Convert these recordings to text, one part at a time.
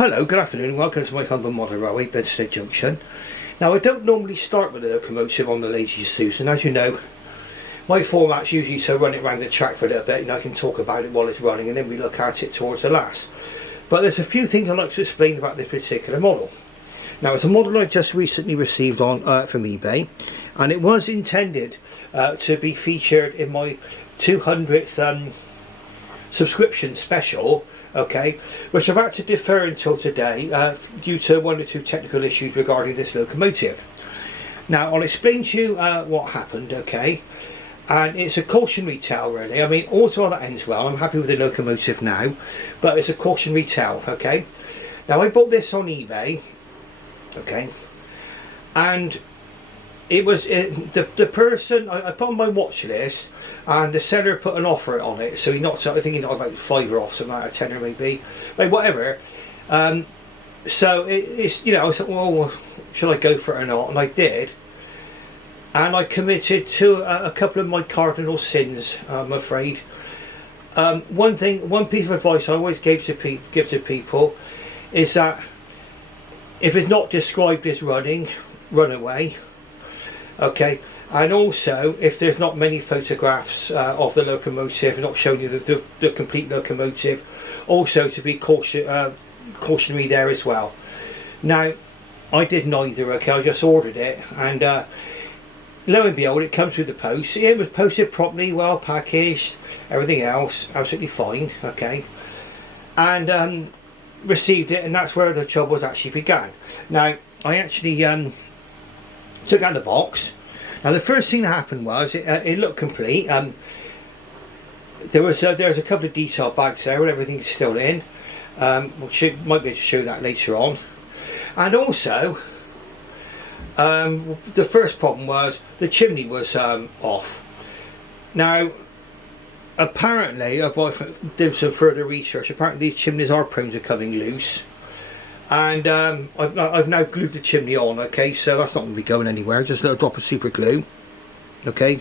Hello, good afternoon, welcome to my humble model railway, Bedstead Junction. Now I don't normally start with the locomotive on the Lazy Susan. As you know, my format's usually to run it around the track for a little bit and I can talk about it while it's running and then we look at it towards the last. But there's a few things I'd like to explain about this particular model. Now it's a model I just recently received on from eBay, and it was intended to be featured in my 200th subscription special, okay, which I've had to defer until today due to one or two technical issues regarding this locomotive. Now I'll explain to you what happened, okay, and it's a cautionary tale really. I mean, all's well that ends well. I'm happy with the locomotive now, but it's a cautionary tale, okay. Now I bought this on eBay, okay, and it was the person I put on my watch list, and the seller put an offer on it, so he knocked out, I think he knocked about £5 off, something like a tenner maybe, like whatever. So it's, you know, I thought, well, should I go for it or not? And I did, and I committed to a couple of my cardinal sins, I'm afraid. One piece of advice I always give to people is that if it's not described as running, run away, okay. And also, if there's not many photographs of the locomotive, not showing you the complete locomotive, also to be cautionary there as well. Now, I did neither, okay, I just ordered it, and lo and behold, it comes with the post. It was posted properly, well packaged, everything else, absolutely fine, okay. And received it, and that's where the troubles actually began. Now, I actually took out the box. Now the first thing that happened was it looked complete. There was a couple of detail bags there and everything is still in. Might be able to show that later on. And also, the first problem was the chimney was off. Now, apparently, I did some further research. Apparently, these chimneys are prone to coming loose. And I've now glued the chimney on, okay, so that's not going to be going anywhere, just a little drop of super glue, okay.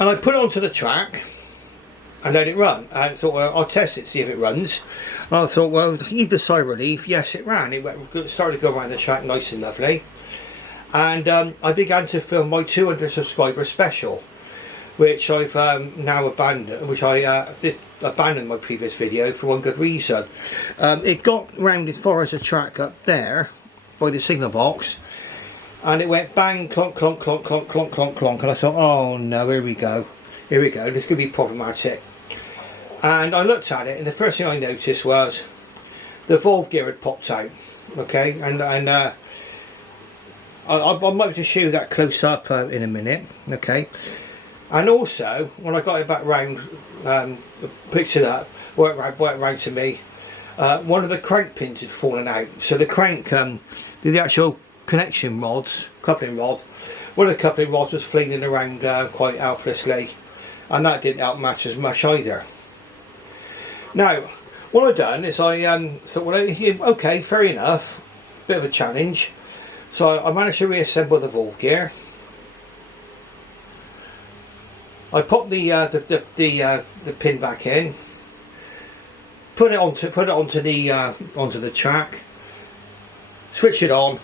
And I put it onto the track and let it run, and I thought, well, I'll test it, see if it runs. And I thought, well, heave the sigh of relief. Yes, it ran. It started to go around the track nice and lovely. And I began to film my 200 subscriber special, which I've now abandoned, which I did abandon my previous video for one good reason. It got round as far as the track up there by the signal box, and it went bang, clonk, clonk, clonk, clonk, clonk, clonk, clonk, and I thought, oh no, here we go, this could be problematic. And I looked at it, and the first thing I noticed was the valve gear had popped out, okay, and I might have to show you that close up in a minute, okay. And also, when I got it back round, picked it up, worked round to me, one of the crank pins had fallen out. So the crank, the actual connection rods, coupling rod, one of the coupling rods was flailing around quite helplessly, and that didn't help matters much either. Now, what I've done is I thought, well, okay, fair enough, bit of a challenge. So I managed to reassemble the valve gear. I popped the pin back in, put it onto the track, switch it on,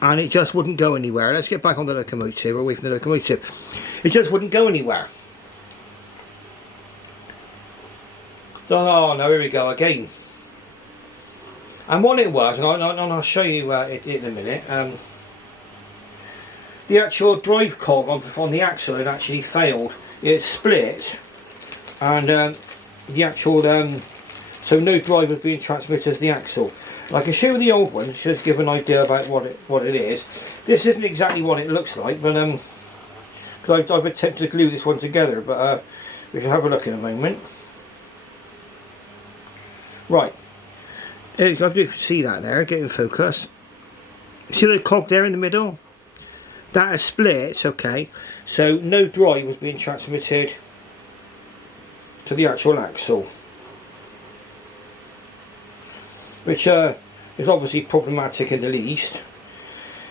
and it just wouldn't go anywhere. Let's get back on the locomotive, away from the locomotive. It just wouldn't go anywhere. So, oh no, here we go again. And what it was, and I'll show you it in a minute. The actual drive cog on the axle had actually failed. It split, and the actual so no drive was being transmitted to the axle. And I can show you the old one just to give an idea about what it is. This isn't exactly what it looks like, but because I've attempted to glue this one together, but we can have a look in a moment. Right, you can see that there, get in focus. See the cog there in the middle? That has split, okay, so no drive was being transmitted to the actual axle, which is obviously problematic at the least.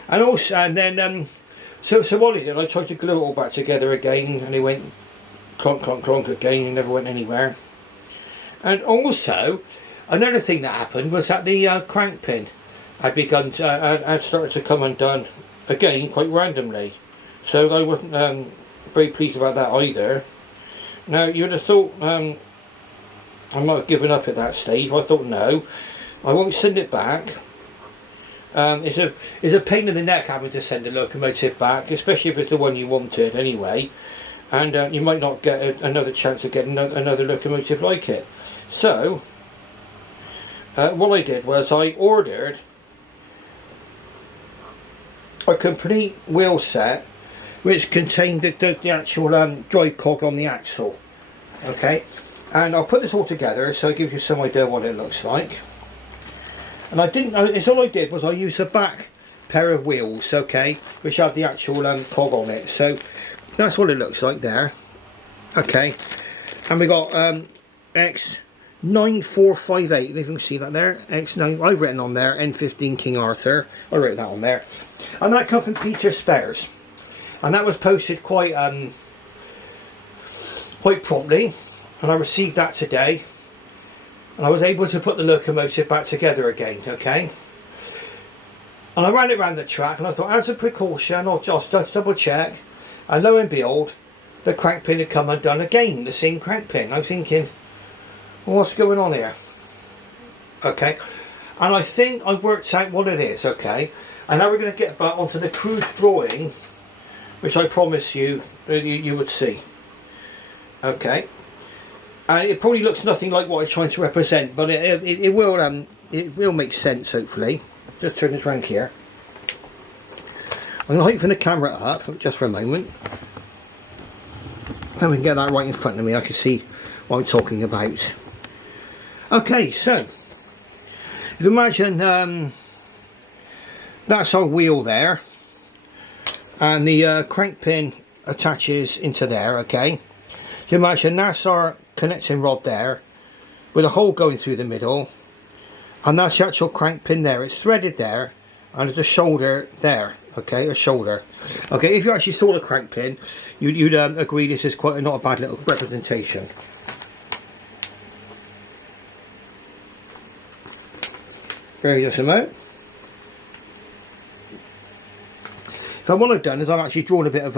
And also, and then so what I did, I tried to glue it all back together again, and it went clonk clonk clonk again, it never went anywhere. And also Another thing that happened was that the crank pin had begun to, had started to come undone again quite randomly. So I wasn't very pleased about that either. Now you would have thought I might have given up at that stage. I thought no, I won't send it back. It's a pain in the neck having to send a locomotive back, especially if it's the one you wanted anyway, and you might not get another chance of getting another locomotive like it. So what I did was I ordered a complete wheel set which contained the actual drive cog on the axle. Okay, and I'll put this all together so it gives you some idea what it looks like. And I didn't know, it's all I did was I used a back pair of wheels, okay, which had the actual cog on it. So that's what it looks like there. Okay, and we got X9458, if you can see that there, X9, I've written on there, N15 King Arthur, I wrote that on there. And that comes from Peter Spares. And that was posted quite promptly, and I received that today. And I was able to put the locomotive back together again, okay? And I ran it around the track, and I thought, as a precaution, I'll just double check. And lo and behold, the crank pin had come undone again, the same crank pin. I'm thinking, well, what's going on here? Okay, and I think I worked out what it is, okay? And now we're going to get back onto the crude drawing, which I promised you you would see. Okay. And it probably looks nothing like what I'm trying to represent, but it will make sense, hopefully. Just turn this around here. I'm going to heighten the camera up just for a moment. And we can get that right in front of me. I can see what I'm talking about. Okay, so if you imagine that's our wheel there, and the crank pin attaches into there. Okay, you imagine that's our connecting rod there with a hole going through the middle, and that's the actual crank pin there. It's threaded there, and there's a shoulder there. Okay, a shoulder. Okay, if you actually saw the crank pin, you'd agree this is quite not a bad little representation. Very just a moment. So what I've done is I've actually drawn a bit of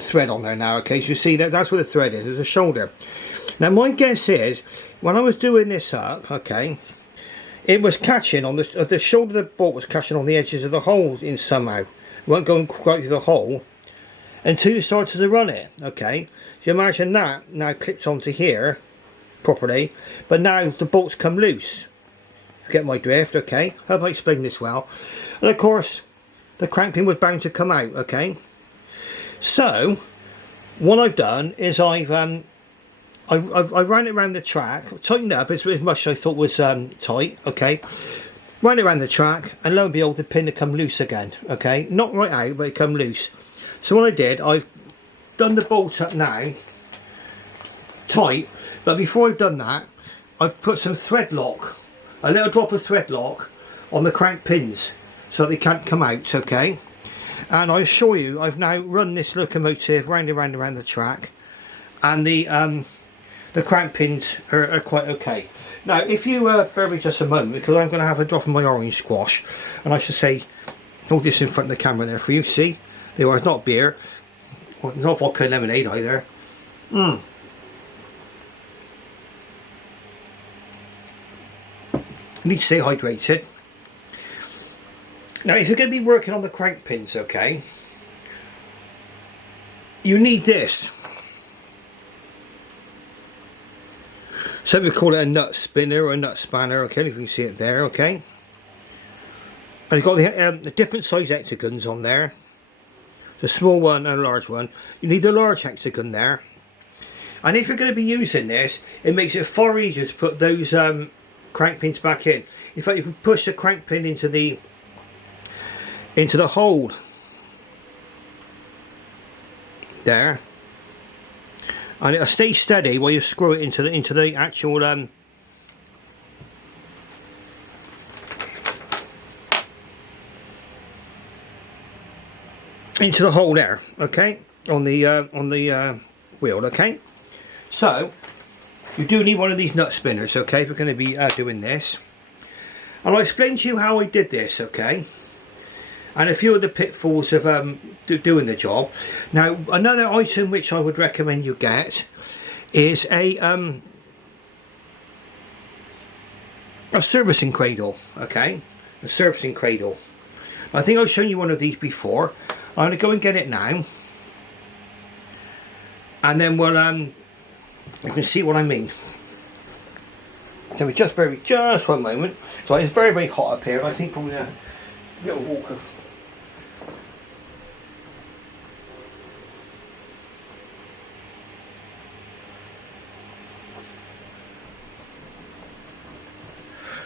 thread on there now. Okay, so you see that's where the thread is. There's a shoulder. Now my guess is when I was doing this up, okay, it was catching on the shoulder of the bolt was catching on the edges of the holes in somehow. It weren't going quite through the hole until you started to run it. Okay, so you imagine that now clips onto here properly, but now the bolts come loose. You get my drift? Okay, hope I explained this well. And of course, the crank pin was bound to come out. Okay, so what I've done is I've ran it around the track, tightened it up as much as I thought was tight. Okay, ran it around the track, and lo and behold, the pin had come loose again. Okay, not right out, but it come loose. So what I did, I've done the bolt up now tight, but before I've done that, I've put some thread lock, a little drop of thread lock on the crank pins so they can't come out. Okay, and I assure you I've now run this locomotive round and round and round the track, and the crank pins are quite okay. Now if you bear with me just a moment, because I'm going to have a drop of my orange squash, and I should say hold this in front of the camera there for you. See, there are, it's not beer, not vodka lemonade either. Need to stay hydrated. Now if you're going to be working on the crank pins, okay, you need this. So we call it a nut spinner or a nut spanner. Okay, if you can see it there. Okay, and you've got the different size hexagons on there, the small one and a large one. You need the large hexagon there, and if you're going to be using this, it makes it far easier to put those crank pins back in. In fact, you can push the crank pin into the hole there, and it'll stay steady while you screw it into the actual into the hole there. Okay, on the wheel. Okay, so you do need one of these nut spinners, okay, if we're going to be doing this. And I'll explain to you how I did this, okay, and a few of the pitfalls of doing the job. Now, another item which I would recommend you get is a servicing cradle, okay, a servicing cradle. I think I've shown you one of these before. I'm going to go and get it now, and then we'll you can see what I mean. So we just one moment. So it's very, very hot up here. I think probably a little walk.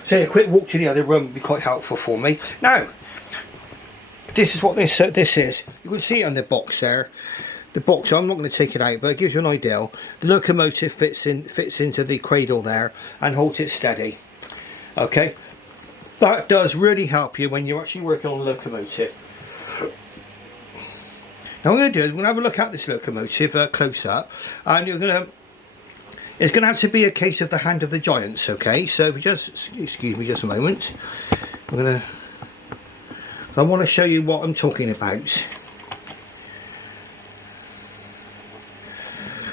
So a quick walk to the other room would be quite helpful for me. Now, this is what this is. You can see it on the box there. The box, I'm not going to take it out, but it gives you an idea. The locomotive fits into the cradle there and holds it steady. Okay, that does really help you when you're actually working on the locomotive. Now what I'm going to do is we're going to have a look at this locomotive close up, and it's going to have to be a case of the hand of the giants. Okay, so if you just excuse me just a moment, I want to show you what I'm talking about.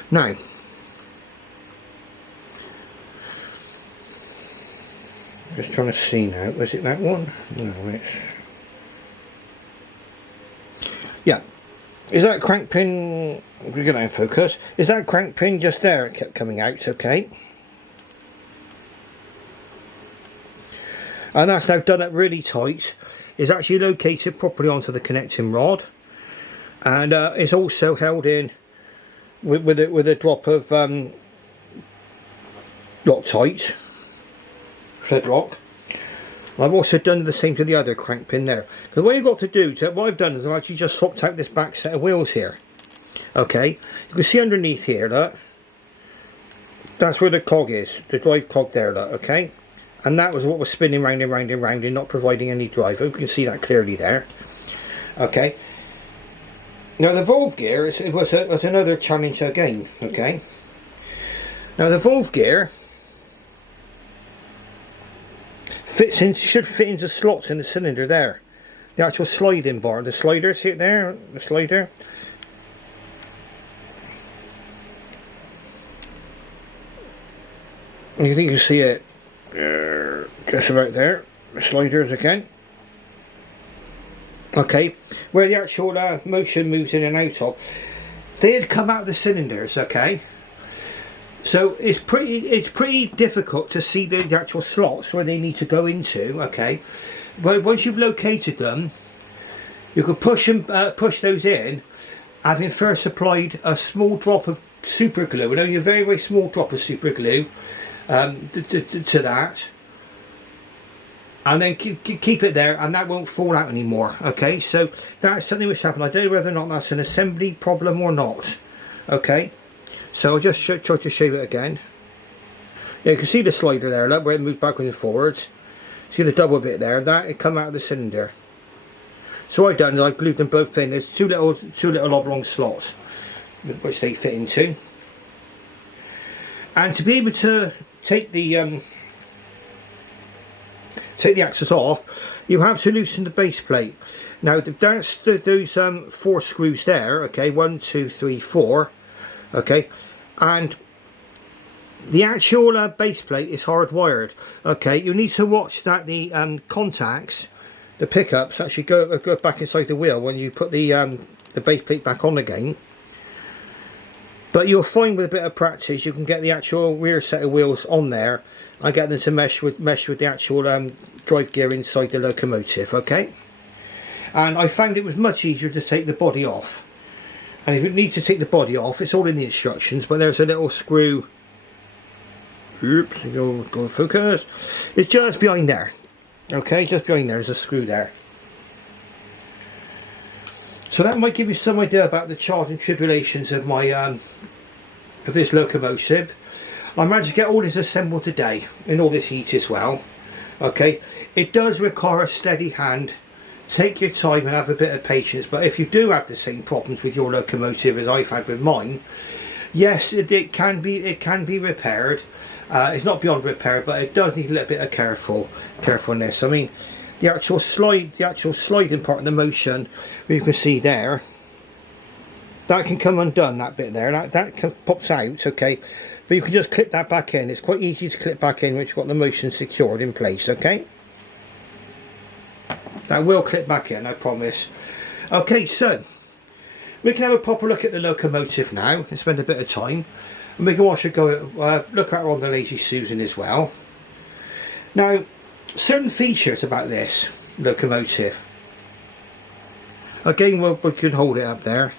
Now, just trying to see now, was it that one? No, it's... Yeah. Is that crank pin, we're going to focus, is that crank pin just there? It kept coming out, okay. And that's now done up really tight. It's actually located properly onto the connecting rod. And it's also held in with a drop of Loctite, thread lock. I've also done the same to the other crank pin there. Because what you've got to do, what I've done is I've actually just swapped out this back set of wheels here. Okay, you can see underneath here, look. That's where the cog is, the drive cog there, look, okay. And that was what was spinning round and round and round and not providing any drive. You can see that clearly there. Okay. Now the valve gear was another challenge again, okay. Now the valve gear should fit into slots in the cylinder there. The actual sliding bar, the slider, see it there? The slider. You think you see it just about there, the sliders again. Okay, where the actual motion moves in and out of, they had come out of the cylinders, okay. So it's pretty difficult to see the actual slots where they need to go into, okay. But once you've located them, you can push those in, having first applied a small drop of super glue, and only a very, very small drop of super glue to that, and then keep it there, and that won't fall out anymore. Okay, so that's something which happened. I don't know whether or not that's an assembly problem or not. Okay, so I'll just try to show it again. Yeah, you can see the slider there, look, where it moves backwards and forwards. See the double bit there, that it come out of the cylinder. So what I've done is I glued them both in. There's two little oblong slots which they fit into. And to be able to take the axles off, you have to loosen the base plate. Now that's those 4 screws there, okay, 1, 2, 3, 4, okay, and the actual base plate is hardwired. Okay, you need to watch that the contacts, the pickups, actually go back inside the wheel when you put the base plate back on again. But you'll find with a bit of practice you can get the actual rear set of wheels on there and get them to mesh with the actual drive gear inside the locomotive, okay? And I found it was much easier to take the body off. And if you need to take the body off, it's all in the instructions, but there's a little screw. Oops, go focus. It's just behind there. Okay, just behind there is a screw there. So that might give you some idea about the charge and tribulations of my of this locomotive. I managed to get all this assembled today in all this heat as well. Okay, it does require a steady hand. Take your time and have a bit of patience, but if you do have the same problems with your locomotive as I've had with mine, Yes, it can be repaired. It's not beyond repair, but it does need a little bit of carefulness. I mean, the actual sliding part of the motion, you can see there, that can come undone, that bit there, that pops out, okay, but you can just clip that back in. It's quite easy to clip back in once you've got the motion secured in place, okay. That will clip back in, I promise. Okay, so we can have a proper look at the locomotive now and spend a bit of time, and we can watch it go, look at her on the Lazy Susan as well. Now, certain features about this locomotive. Again, we can hold it up there.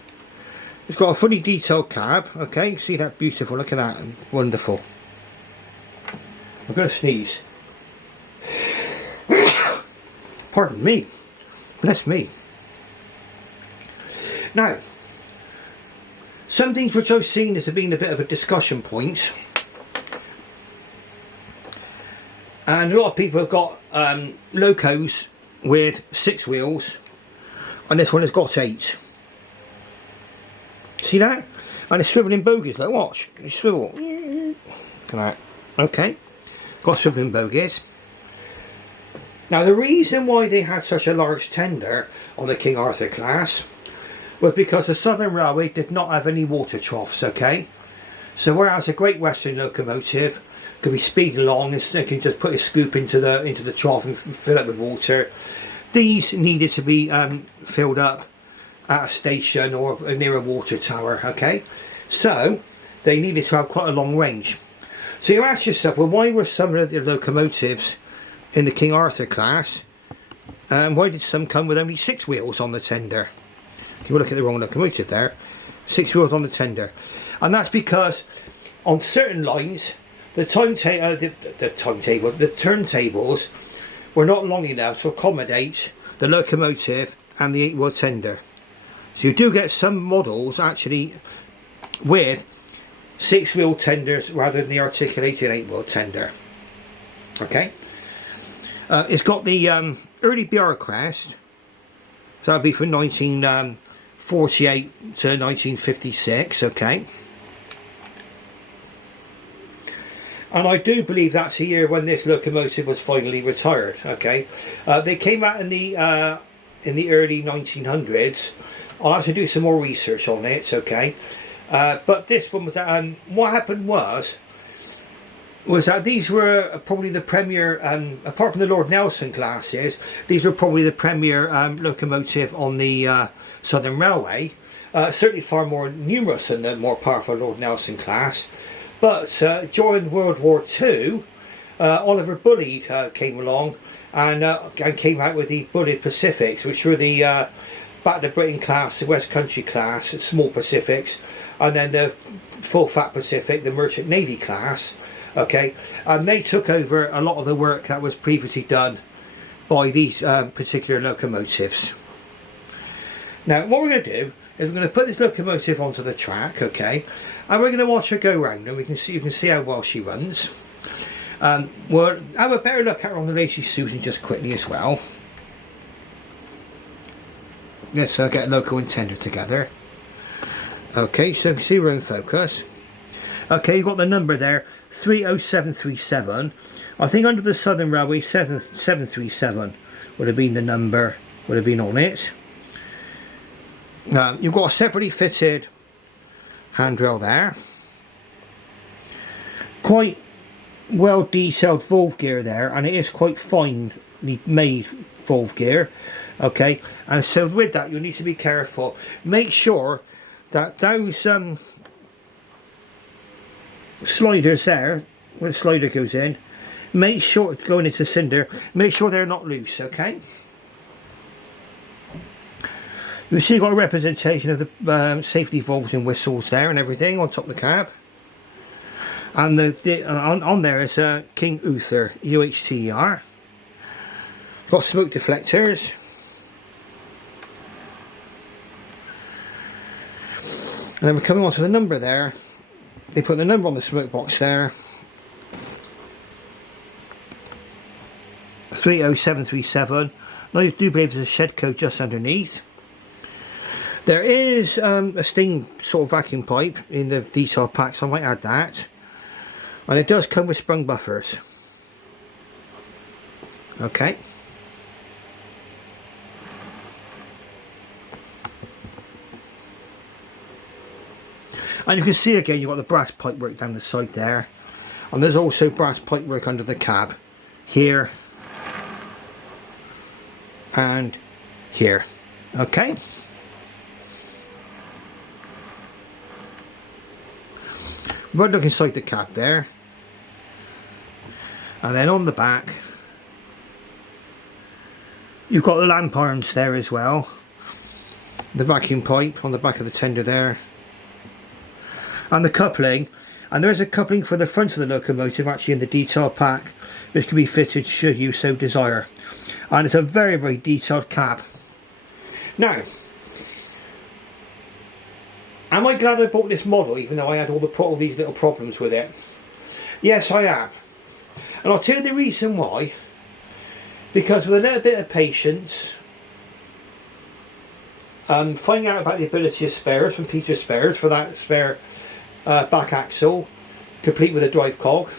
It's got a fully detailed cab, okay, see that beautiful, look at that, wonderful. I'm going to sneeze. Pardon me, bless me. Now, some things which I've seen as being a bit of a discussion point, and a lot of people have got locos with 6 wheels, and this one has got 8. See that? And it's swivelling bogies, like watch, you swivel. Look at that. Okay, got swivelling bogies. Now the reason why they had such a large tender on the King Arthur class was because the Southern Railway did not have any water troughs, okay? So whereas a Great Western locomotive could be speeding along and they can just put a scoop into the trough and fill it with water, these needed to be filled up at a station or near a water tower, okay? So they needed to have quite a long range. So you ask yourself, well, why were some of the locomotives in the King Arthur class, why did some come with only 6 wheels on the tender? If you look at the wrong locomotive there, 6 wheels on the tender. And that's because on certain lines the turntables were not long enough to accommodate the locomotive and the 8-wheel tender. So you do get some models actually with 6-wheel tenders rather than the articulated 8-wheel tender. Okay, it's got the early BR crest, so that'll be from 1948 to 1956, okay. And I do believe that's the year when this locomotive was finally retired, okay. They came out in the early 1900s. I'll have to do some more research on it, okay. But this one was, what happened was that these were probably the premier, apart from the Lord Nelson classes, these were probably the premier locomotive on the Southern Railway. Certainly far more numerous than the more powerful Lord Nelson class. But during World War II, Oliver Bulleid came along and came out with the Bulleid Pacifics, which were the Battle of Britain class, the West Country class, small Pacifics, and then the full fat Pacific, the Merchant Navy class. Okay, and they took over a lot of the work that was previously done by these particular locomotives. Now what we're going to do is we're going to put this locomotive onto the track, okay, and we're going to watch her go round, and you can see how well she runs. We'll have a better look at her on the Lazy Susan just quickly as well. Let's get loco and tender together. Okay, so you can see we're in focus. Okay, you've got the number there, 30737. I think under the Southern Railway, 737 would have been the number, would have been on it. You've got a separately fitted handrail there. Quite well detailed valve gear there, and it is quite finely made valve gear. Okay, and so with that you'll need to be careful. Make sure that those sliders there, where the slider goes in, make sure it's going into the cinder, make sure they're not loose, okay? You see you've got a representation of the safety valves and whistles there and everything on top of the cab. And on there is a King Uther UHTR. Got smoke deflectors. And then we're coming on to the number there. They put the number on the smoke box there. 30737. And I do believe there's a shed code just underneath. There is a steam sort of vacuum pipe in the detail pack, so I might add that. And it does come with sprung buffers. Okay. And you can see again you've got the brass pipe work down the side there. And there's also brass pipe work under the cab. Here. And here. Okay. Right, look inside the cab there, and then on the back you've got the lamp irons there as well, the vacuum pipe on the back of the tender there, and the coupling. And there is a coupling for the front of the locomotive actually in the detail pack, which can be fitted should you so desire. And it's a very, very detailed cab. Now, am I glad I bought this model even though I had all these little problems with it? Yes, I am. And I'll tell you the reason why. Because with a little bit of patience, finding out about the ability of spares from Peter Spares for that spare back axle, complete with a drive cog,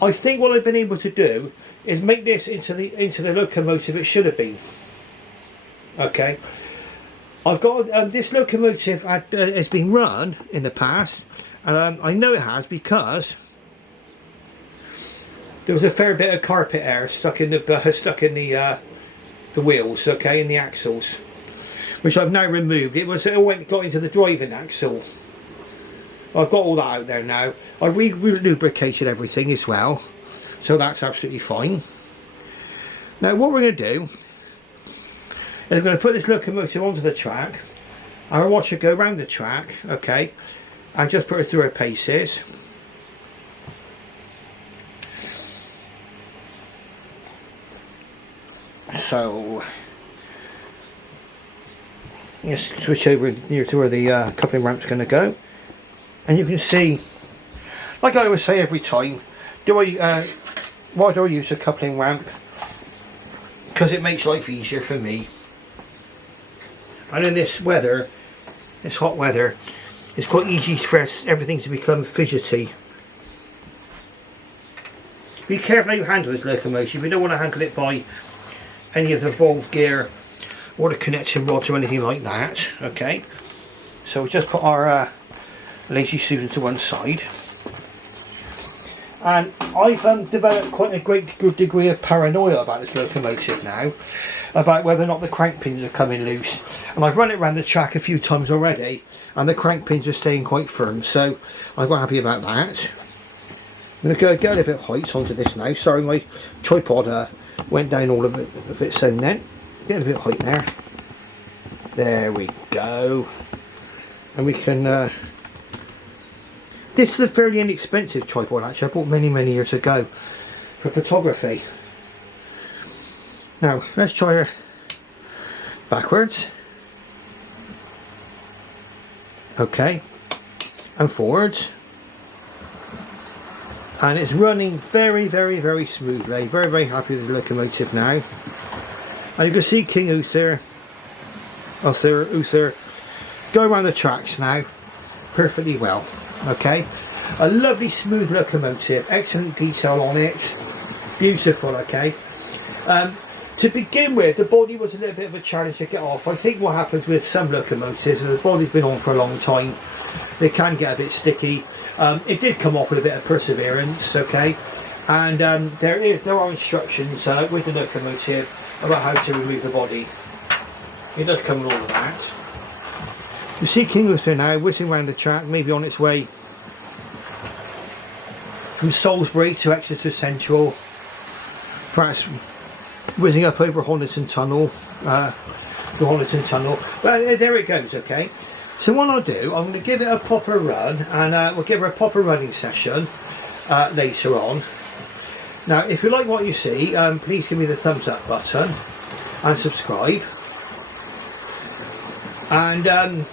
I think what I've been able to do is make this into the locomotive it should have been. Okay. I've got this locomotive has been run in the past, and I know it has because there was a fair bit of carpet air stuck in the wheels, okay, in the axles, which I've now removed. It got into the driving axle. I've got all that out there now. I've lubricated everything as well, so that's absolutely fine. Now what we're going to do, I'm going to put this locomotive onto the track and I'll watch it go around the track, okay, and just put her through her paces. So, just switch over near to where the coupling ramp's going to go, and you can see, like I always say every time, why do I use a coupling ramp? Because it makes life easier for me. And in this weather, this hot weather, it's quite easy for everything to become fidgety. Be careful how you handle this locomotive. You don't want to handle it by any of the valve gear or the connecting rods or anything like that. Okay, so we just put our lazy Susan to one side. And I've developed quite a good degree of paranoia about this locomotive now, about whether or not the crank pins are coming loose. And I've run it around the track a few times already, and the crank pins are staying quite firm, so I'm quite happy about that. I'm going to get a little bit of height onto this now. Sorry, my tripod went down all of its own then. Get a bit of height there. There we go. And we can... this is a fairly inexpensive tripod actually. I bought many years ago for photography. Now let's try her backwards. Okay, and forwards. And it's running very smoothly. Very happy with the locomotive now. And you can see King Uther go around the tracks now perfectly well. Okay, a lovely smooth locomotive, excellent detail on it, beautiful. Okay, to begin with, the body was a little bit of a challenge to get off. I think what happens with some locomotives, the body's been on for a long time, they can get a bit sticky. It did come off with a bit of perseverance, okay, and there are instructions with the locomotive about how to remove the body. It does come with all of that. You see King Uther now whizzing around the track, maybe on its way from Salisbury to Exeter Central, perhaps whizzing up over Honiton Tunnel, the Honiton Tunnel. Well, there it goes, okay. So what I'll do, I'm going to give it a proper run, and we'll give her a proper running session later on. Now, if you like what you see, please give me the thumbs up button and subscribe. And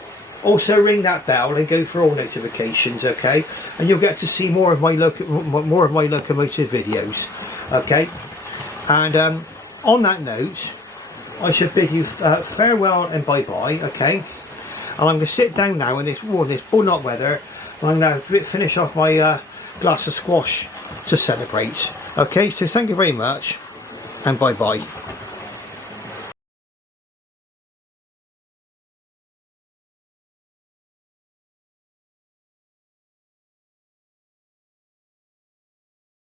also ring that bell and go for all notifications, okay? And you'll get to see more of my locomotive videos, okay? And on that note, I should bid you farewell and bye-bye, okay? And I'm going to sit down now in this bull knot weather, and I'm going to finish off my glass of squash to celebrate. Okay, so thank you very much, and bye-bye.